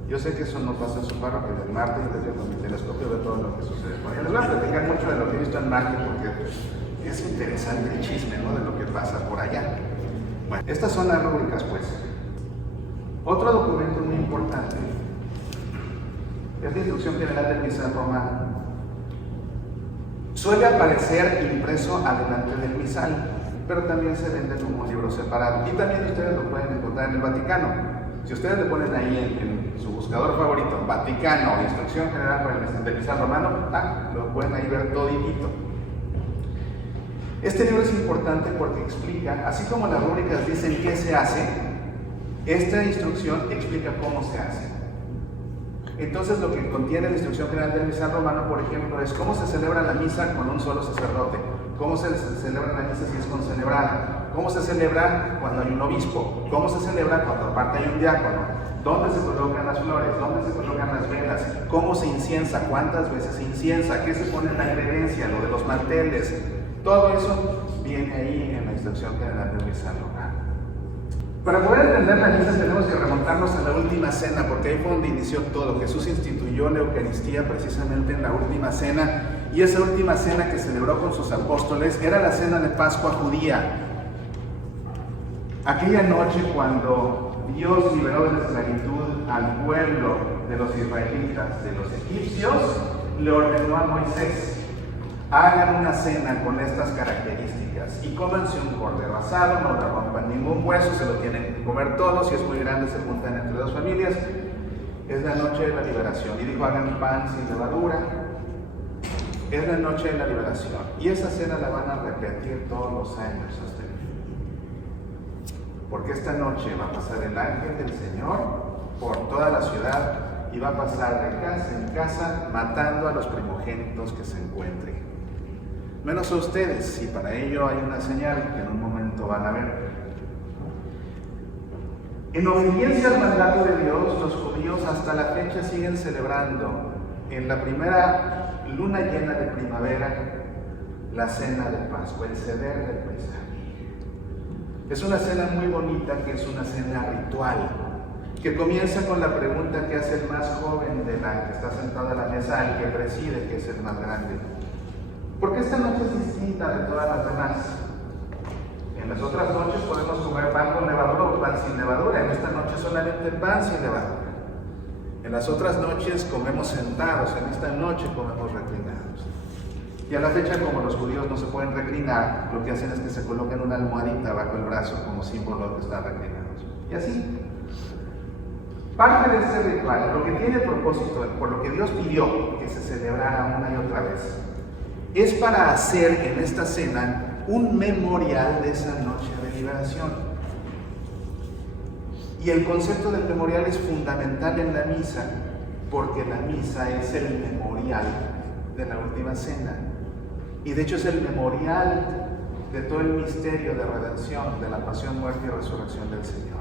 Yo sé que eso no pasa en su parroquia, el martes desde con mi telescopio ve todo lo que sucede. Bueno, les voy a platicar mucho de lo que he visto en Marte porque es interesante el chisme, ¿no?, de lo que pasa por allá. Bueno, estas son las rúbricas, pues. Otro documento muy importante es la Instrucción General del Misal Romano. Suele aparecer impreso adelante del misal, pero también se vende como un libro separado. Y también ustedes lo pueden encontrar en el Vaticano. Si ustedes le ponen ahí en su buscador favorito, Vaticano, Instrucción General del Misal Romano, lo pueden ahí ver toditito. Este libro es importante porque explica, así como las rúbricas dicen qué se hace, esta instrucción explica cómo se hace. Entonces, lo que contiene la Instrucción General del Misal Romano, por ejemplo, es cómo se celebra la misa con un solo sacerdote, cómo se celebra la misa si es concelebrada, cómo se celebra cuando hay un obispo, cómo se celebra cuando aparte hay un diácono, dónde se colocan las flores, dónde se colocan las velas, cómo se inciensa, cuántas veces se inciensa, qué se pone en la credencia, lo de los manteles. Todo eso viene ahí en la Instrucción General del Misal Romano. Para poder entender la misa tenemos que remontarnos a la última cena, porque ahí fue donde inició todo. Jesús instituyó la Eucaristía precisamente en la última cena, y esa última cena que celebró con sus apóstoles era la cena de Pascua judía. Aquella noche cuando Dios liberó de la esclavitud al pueblo de los israelitas, de los egipcios, le ordenó a Moisés: hagan una cena con estas características y cómanse un cordero asado, no le rompan ningún hueso, se lo tienen que comer todos, si es muy grande se juntan entre dos familias. Es la noche de la liberación. Y dijo: hagan pan sin levadura. Es la noche de la liberación. Y esa cena la van a repetir todos los años hasta el fin. Porque esta noche va a pasar el ángel del Señor por toda la ciudad y va a pasar de casa en casa matando a los primogénitos que se encuentren. Menos a ustedes, si para ello hay una señal que en un momento van a ver. En obediencia al mandato de Dios, los judíos hasta la fecha siguen celebrando en la primera luna llena de primavera la cena de Pascua, el Seder del Pesaj. Es una cena muy bonita, que es una cena ritual, que comienza con la pregunta que hace el más joven de la que está sentado a la mesa, al que preside, que es el más grande: ¿por qué esta noche es distinta de todas las demás? En las otras noches podemos comer pan con levadura o pan sin levadura. En esta noche solamente pan sin levadura. En las otras noches comemos sentados, en esta noche comemos reclinados. Y a la fecha, como los judíos no se pueden reclinar, lo que hacen es que se colocan una almohadita bajo el brazo como símbolo de que están reclinados. Y así. Parte de este ritual, lo que tiene propósito, por lo que Dios pidió que se celebrara una y otra vez, es para hacer en esta cena un memorial de esa noche de liberación. Y el concepto del memorial es fundamental en la misa, porque la misa es el memorial de la última cena. Y de hecho es el memorial de todo el misterio de redención, de la pasión, muerte y resurrección del Señor.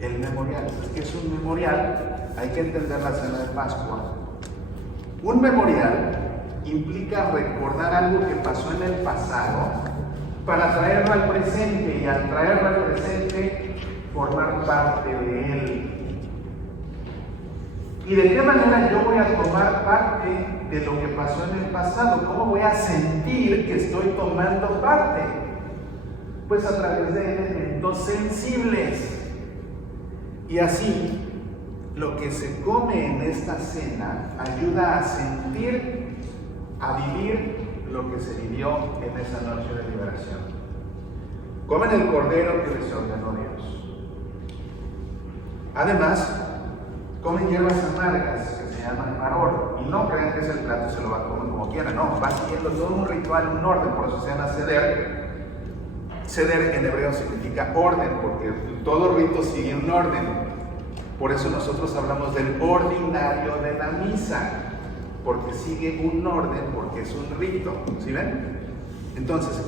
El memorial. ¿Qué es un memorial? Hay que entender la cena de Pascua. Un memorial implica recordar algo que pasó en el pasado para traerlo al presente, y al traerlo al presente, formar parte de él. ¿Y de qué manera yo voy a tomar parte de lo que pasó en el pasado? ¿Cómo voy a sentir que estoy tomando parte? Pues a través de elementos sensibles. Y así, lo que se come en esta cena ayuda a sentir, a vivir lo que se vivió en esa noche de liberación. Comen el cordero que les ordenó Dios. Además, comen hierbas amargas que se llaman maror. Y no crean que es el plato, se lo va a comer como quieran. No, va siguiendo todo un ritual, un orden, por eso se llama seder. Seder en hebreo significa orden, porque todo rito sigue un orden. Por eso nosotros hablamos del ordinario de la misa, porque sigue un orden, porque es un rito. ¿Sí ven? Entonces,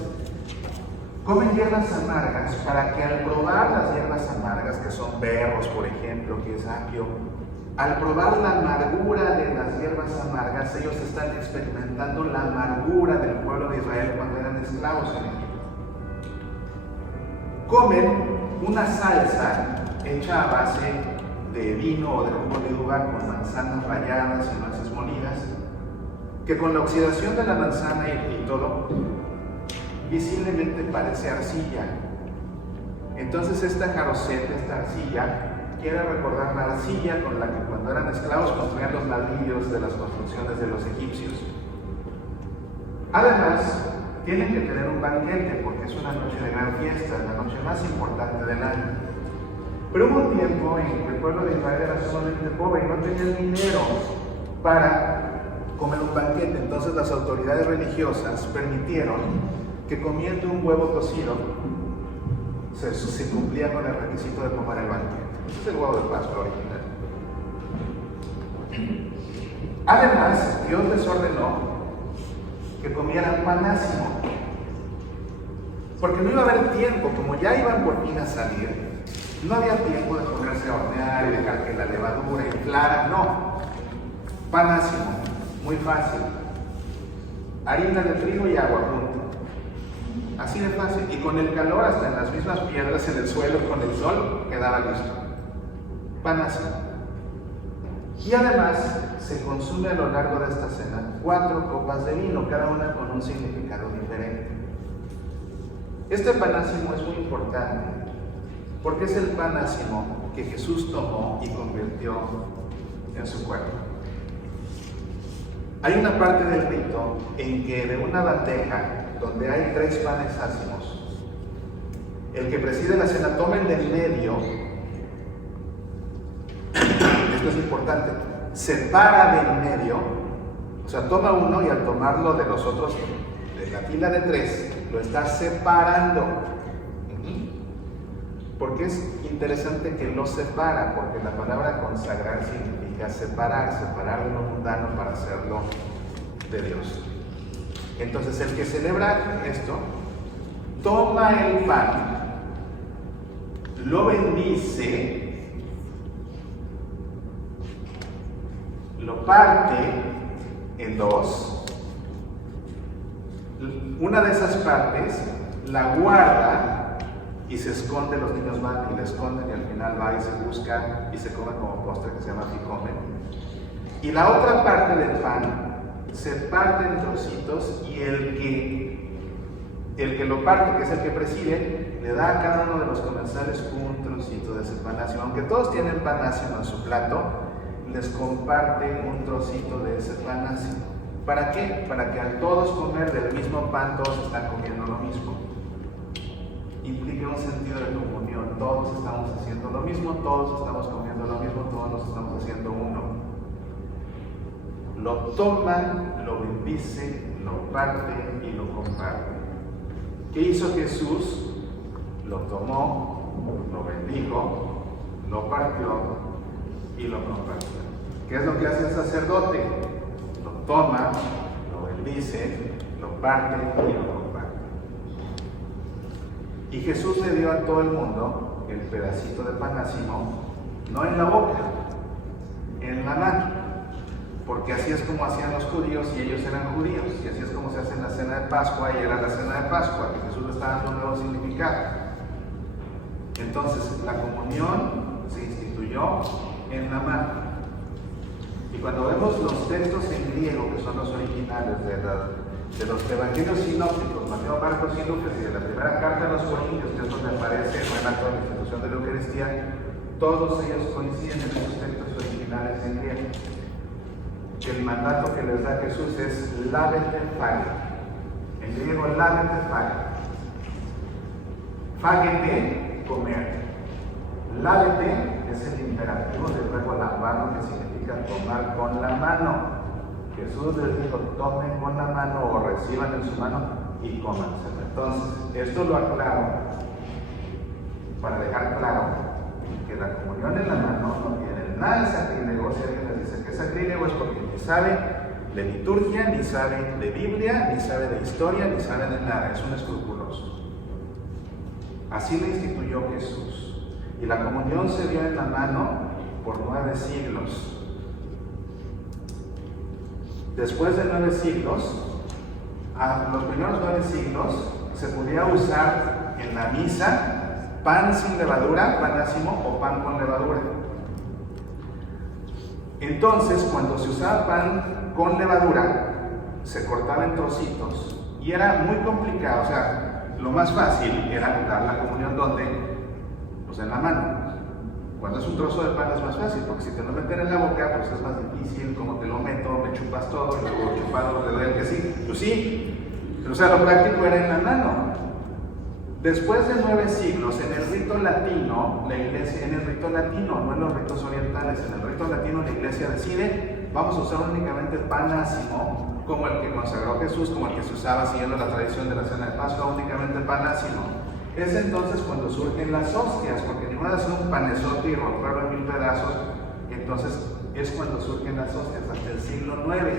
comen hierbas amargas para que al probar las hierbas amargas, que son berros, por ejemplo, que es apio, al probar la amargura de las hierbas amargas, ellos están experimentando la amargura del pueblo de Israel cuando eran esclavos en Egipto. comen una salsa hecha a base de vino o de jugo de uva con manzanas ralladas y nueces molidas, que con la oxidación de la manzana y todo, visiblemente parece arcilla. Entonces esta jaroseta, esta arcilla, quiere recordar la arcilla con la que cuando eran esclavos construían los ladrillos de las construcciones de los egipcios. Además, tienen que tener un banquete porque es una noche de gran fiesta, la noche más importante del año. Pero hubo un tiempo en que el pueblo de Israel era sumamente pobre y no tenía dinero para comer un banquete. Entonces las autoridades religiosas permitieron que comiendo un huevo cocido se cumplía con el requisito de comer el banquete. Ese es el huevo de Pascua original. Además, Dios les ordenó que comieran panásimo, porque no iba a haber tiempo, como ya iban por fin a salir, no había tiempo de ponerse a hornear y dejar que la levadura inflara, no. Panásimo, muy fácil. Harina de trigo y agua junto. Así de fácil. Y con el calor, hasta en las mismas piedras en el suelo, con el sol, quedaba listo. Panásimo. Y además se consume a lo largo de esta cena 4 copas de vino, cada una con un significado diferente. Este panásimo es muy importante porque es el panásimo que Jesús tomó y convirtió en su cuerpo. Hay una parte del rito en que de una bandeja donde hay 3 panes ácimos, el que preside la cena toma el del medio. Esto es importante, separa del medio, o sea, toma uno y al tomarlo de los otros, de la fila de 3, lo está separando. Porque es interesante que lo separa, porque la palabra consagrar significa separar de lo mundano para hacerlo de Dios. Entonces, el que celebra esto, toma el pan, lo bendice, lo parte en 2, una de esas partes la guarda y se esconde. Los niños van y la esconden y al final va y se busca y se come como postre, que se llama ficome. Y la otra parte del pan se parte en trocitos y el que lo parte, que es el que preside, le da a cada uno de los comensales un trocito de ese panásimo. Aunque todos tienen panásimo en su plato, les comparte un trocito de ese panásimo. ¿Para qué? Para que al todos comer del mismo pan, todos están comiendo lo mismo. Implica un sentido de comunión. Todos estamos haciendo lo mismo, todos estamos comiendo lo mismo, todos nos estamos haciendo uno. Lo toman, lo bendice, lo parte y lo comparte. ¿Qué hizo Jesús? Lo tomó, lo bendijo, lo partió y lo compartió. ¿Qué es lo que hace el sacerdote? Lo toma, lo bendice, lo parte y lo comparte. Y Jesús le dio a todo el mundo el pedacito de panásimo, no en la boca, en la mano, porque así es como hacían los judíos y ellos eran judíos, y así es como se hace en la cena de Pascua y era la cena de Pascua, que Jesús le está dando un nuevo significado. Entonces, la comunión se instituyó en la mano. Y cuando vemos los textos en griego, que son los originales de los evangelios sinópticos, Mateo, Marcos y Lucas, y de la primera carta a los Corintios, que es donde aparece el relato de la institución de la Eucaristía, todos ellos coinciden en esos textos originales en griego. El mandato que les da Jesús es lávete fage. En griego, lávete fage. Fágete, comer. Lávete es el imperativo del verbo lavado, que significa tomar con la mano. Jesús les dijo, tomen con la mano o reciban en su mano y cómanselo. Entonces, esto lo aclaro para dejar claro que la comunión en la mano no tiene nada de sacrílego. Si alguien les dice que es sacrílego, es porque ni sabe de liturgia, ni sabe de Biblia, ni sabe de historia, ni sabe de nada. Es un escrupuloso. Así le instituyó Jesús. Y la comunión se dio en la mano por 9 siglos. Después de 9 siglos, a los primeros 9 siglos, se podía usar en la misa pan sin levadura, pan ácimo, o pan con levadura. Entonces, cuando se usaba pan con levadura, se cortaba en trocitos y era muy complicado. O sea, lo más fácil era dar la comunión ¿dónde? Pues en la mano. Cuando es un trozo de pan es más fácil, porque si te lo meten en la boca, pues es más difícil. ¿Cómo te lo meto? Me chupas todo, y luego chupado le doy el que sí. Pues sí, o sea, lo práctico era en la mano. Después de 9 siglos, en el rito latino, la iglesia, en el rito latino, no en los ritos orientales, en el rito latino la iglesia decide, vamos a usar únicamente pan ácimo, como el que consagró Jesús, como el que se usaba siguiendo la tradición de la cena de Pascua, únicamente pan ácimo. Es entonces cuando surgen las hostias, porque ni modo de hacer un panezote y romperlo en 1000 pedazos, entonces es cuando surgen las hostias, hasta el siglo IX.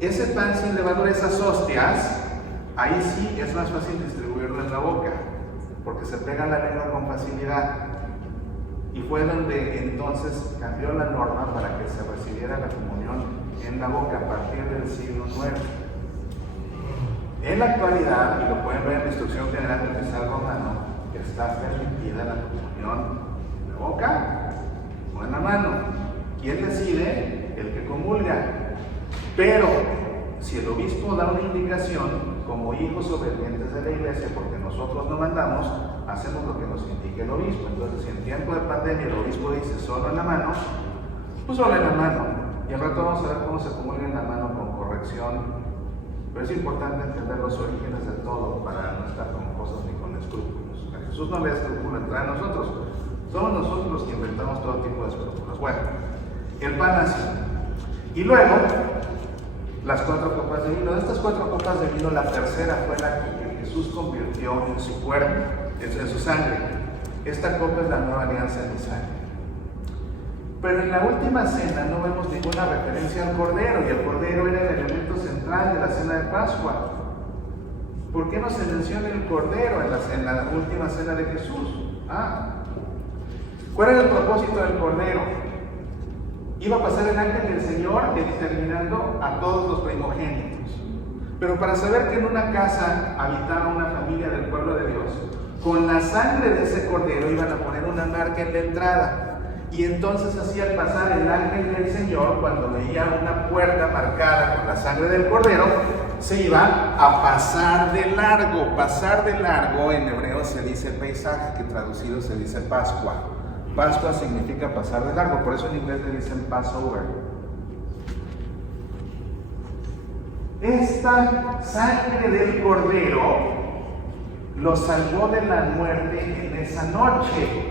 Ese pan sin levadura, esas hostias, ahí sí es más fácil distribuirlo en la boca, porque se pega la lengua con facilidad. Y fue donde entonces cambió la norma para que se recibiera la comunión en la boca a partir del siglo IX. En la actualidad, y lo pueden ver en la Instrucción General del Fiscal Romano, está permitida la comunión en la boca o en la mano. ¿Quién decide? El que comulga. Pero, si el obispo da una indicación, como hijos obedientes de la iglesia, porque nosotros no mandamos, hacemos lo que nos indique el obispo. Entonces, si en tiempo de pandemia el obispo dice solo en la mano, pues solo en la mano. Y al rato vamos a ver cómo se comulga en la mano con corrección. Pero es importante entender los orígenes de todo para no estar con cosas ni con escrúpulos. A Jesús no le da escrúpulo entrar a nosotros. Somos nosotros los que inventamos todo tipo de escrúpulos. Bueno, el pan ácimo. Y luego, las 4 copas de vino. De estas 4 copas de vino, la tercera fue la que Jesús convirtió en su cuerpo, en su sangre. Esta copa es la nueva alianza en mi sangre. Pero en la última cena no vemos ninguna referencia al Cordero, y el Cordero era el elemento central de la cena de Pascua. ¿Por qué no se menciona el Cordero en la última cena de Jesús? ¿Cuál era el propósito del Cordero? Iba a pasar el ángel del Señor exterminando a todos los primogénitos. Pero para saber que en una casa habitaba una familia del pueblo de Dios, con la sangre de ese Cordero iban a poner una marca en la entrada. Y entonces así al pasar el ángel del Señor, cuando veía una puerta marcada con la sangre del Cordero, se iba a pasar de largo. Pasar de largo en hebreo se dice Pesaj, que traducido se dice Pascua. Pascua significa pasar de largo, por eso en inglés le dicen Passover. Esta sangre del Cordero lo salvó de la muerte en esa noche.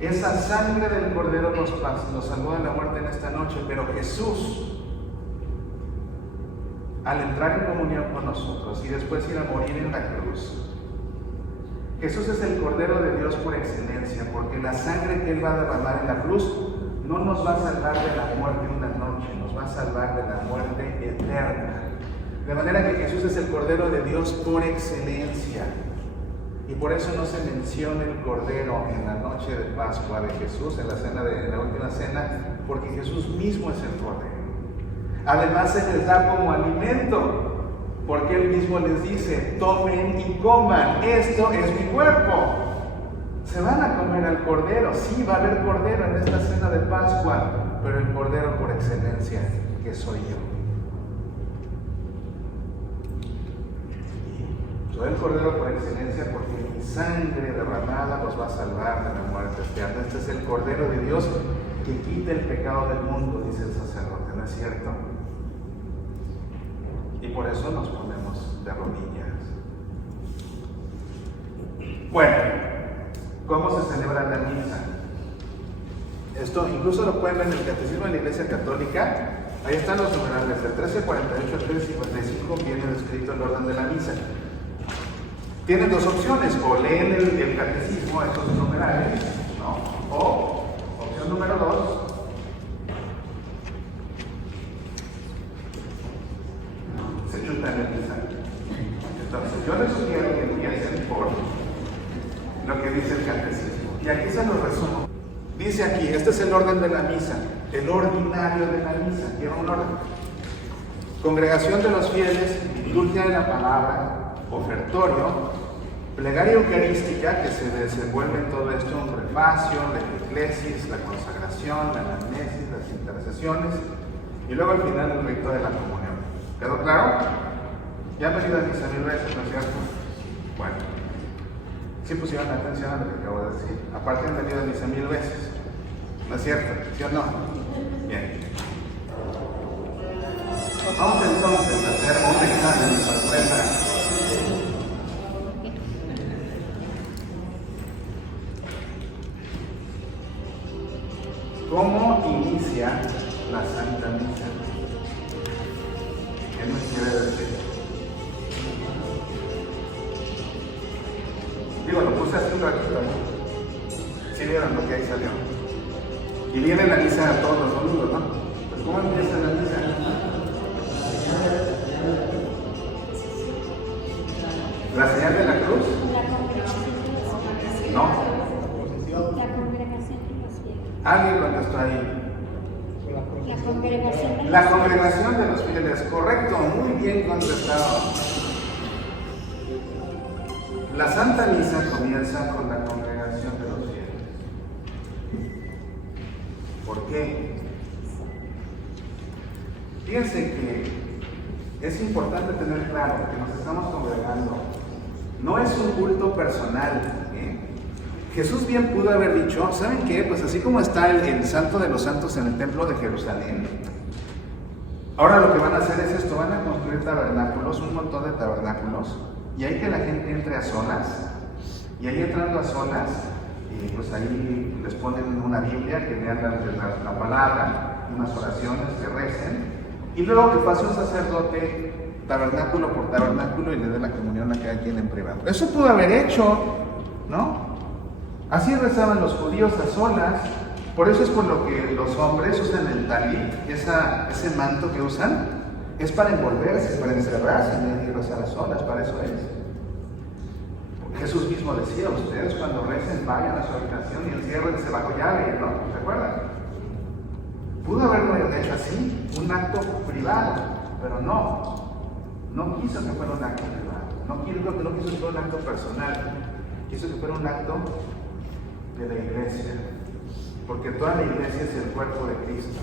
Esa sangre del Cordero nos salvó de la muerte en esta noche, pero Jesús, al entrar en comunión con nosotros y después ir a morir en la cruz, Jesús es el Cordero de Dios por excelencia, porque la sangre que Él va a derramar en la cruz no nos va a salvar de la muerte una noche, nos va a salvar de la muerte eterna. De manera que Jesús es el Cordero de Dios por excelencia. Y por eso no se menciona el Cordero en la noche de Pascua de Jesús, en la última cena, porque Jesús mismo es el Cordero. Además se les da como alimento, porque Él mismo les dice, tomen y coman, esto es mi cuerpo. Se van a comer al Cordero, sí va a haber Cordero en esta cena de Pascua, pero el Cordero por excelencia, que soy yo. Soy el Cordero por excelencia porque mi sangre derramada los va a salvar de la muerte eterna. Este es el Cordero de Dios que quita el pecado del mundo, dice el sacerdote, ¿no es cierto? Y por eso nos ponemos de rodillas. Bueno, ¿cómo se celebra la misa? Esto incluso lo pueden ver en el Catecismo de la Iglesia Católica. Ahí están los numerales, del 1348 al 1355 viene descrito el orden de la misa. Tienen 2 opciones, o leen el catecismo, esos numerales, ¿no? O, opción número 2, se chutan el mensaje. Entonces, yo les sugiero que empiecen por lo que dice el catecismo. Y aquí se los resumo. Dice aquí, este es el orden de la misa, el ordinario de la misa, tiene un orden. Congregación de los fieles, liturgia de la palabra, ofertorio, Plegaria eucarística, que se desenvuelve en todo esto: un prefacio, la eclesis, la consagración, la anamnesis, las intercesiones, y luego al final el rito de la comunión. ¿Quedó claro? Ya han venido a misa 1000 veces, ¿no es cierto? Bueno, sí pusieron atención a lo que acabo de decir. Aparte han venido a misa 1000 veces, ¿no es cierto? ¿Sí o no? Bien. Vamos entonces a hacer un examen de sorpresa. ¿Cómo inicia la Santa Misa? ¿Qué nos quiere decir? Digo, lo puse hace un ratito, ¿no? ¿Sí vieron lo que ahí salió? Y viene la misa todos los domingos, ¿no? Pues ¿cómo empieza la misa? ¿La señal de la cruz? No. Alguien contestó ahí. La congregación de los fieles. Correcto, muy bien contestado. La Santa Misa comienza con la congregación de los fieles. ¿Por qué? Fíjense que es importante tener claro que nos estamos congregando. No es un culto personal, ¿eh? Jesús bien pudo haber dicho, ¿saben qué? Pues así como está el Santo de los Santos en el Templo de Jerusalén, ahora lo que van a hacer es esto: van a construir tabernáculos, un montón de tabernáculos, y ahí que la gente entre a solas, y ahí entrando a solas, y pues ahí les ponen una Biblia que lean la palabra, unas oraciones que recen, y luego que pase un sacerdote tabernáculo por tabernáculo y le dé la comunión a cada quien en privado. Eso pudo haber hecho, ¿no? Así rezaban los judíos a solas. Por eso es por lo que los hombres usan el talit, ese manto que usan, es para envolverse, para encerrarse y rezar a solas, para eso es. Jesús mismo decía: ustedes cuando recen vayan a su habitación y enciérrense bajo llave, ¿no? ¿Se acuerdan? Pudo haberlo hecho así, un acto privado, pero no quiso que fuera un acto privado, no quiso que fuera un acto personal, quiso que fuera un acto de la iglesia, porque toda la iglesia es el cuerpo de Cristo.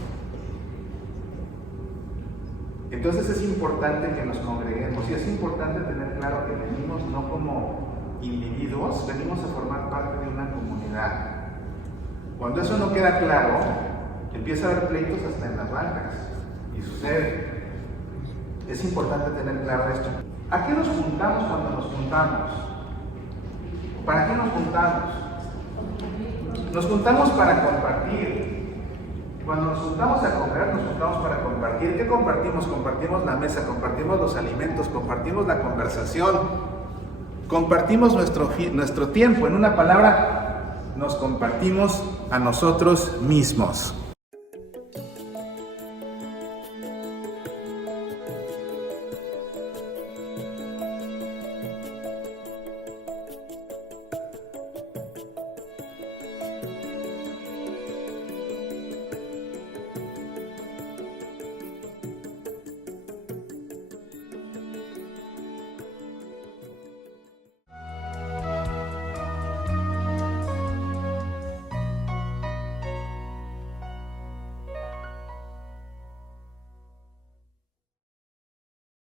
Entonces es importante que nos congreguemos, y es importante tener claro que venimos no como individuos, venimos a formar parte de una comunidad. Cuando eso no queda claro, empieza a haber pleitos hasta en las bancas, y sucede. Es importante tener claro esto. ¿A qué nos juntamos cuando nos juntamos? ¿Para qué nos juntamos? Nos juntamos para compartir. Cuando nos juntamos a comer, nos juntamos para compartir. ¿Qué compartimos? Compartimos la mesa, compartimos los alimentos, compartimos la conversación, compartimos nuestro tiempo. En una palabra, nos compartimos a nosotros mismos.